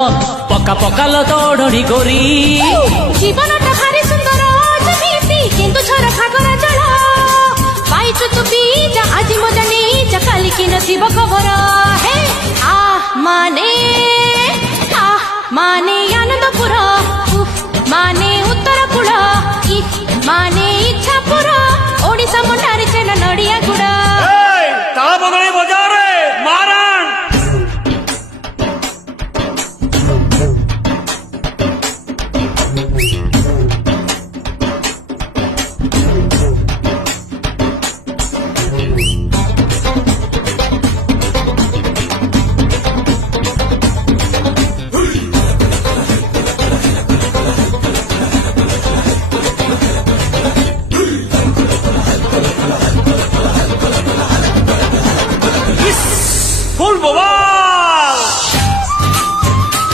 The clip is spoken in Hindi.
पका पकाल दौड़ी गोरी जीवनटा भारी सुंदर जमीती किंतु छोर खागरा जल पाइछु तु बीजा आज मजा नहीं जा काली की नसीब खबर हे आ माने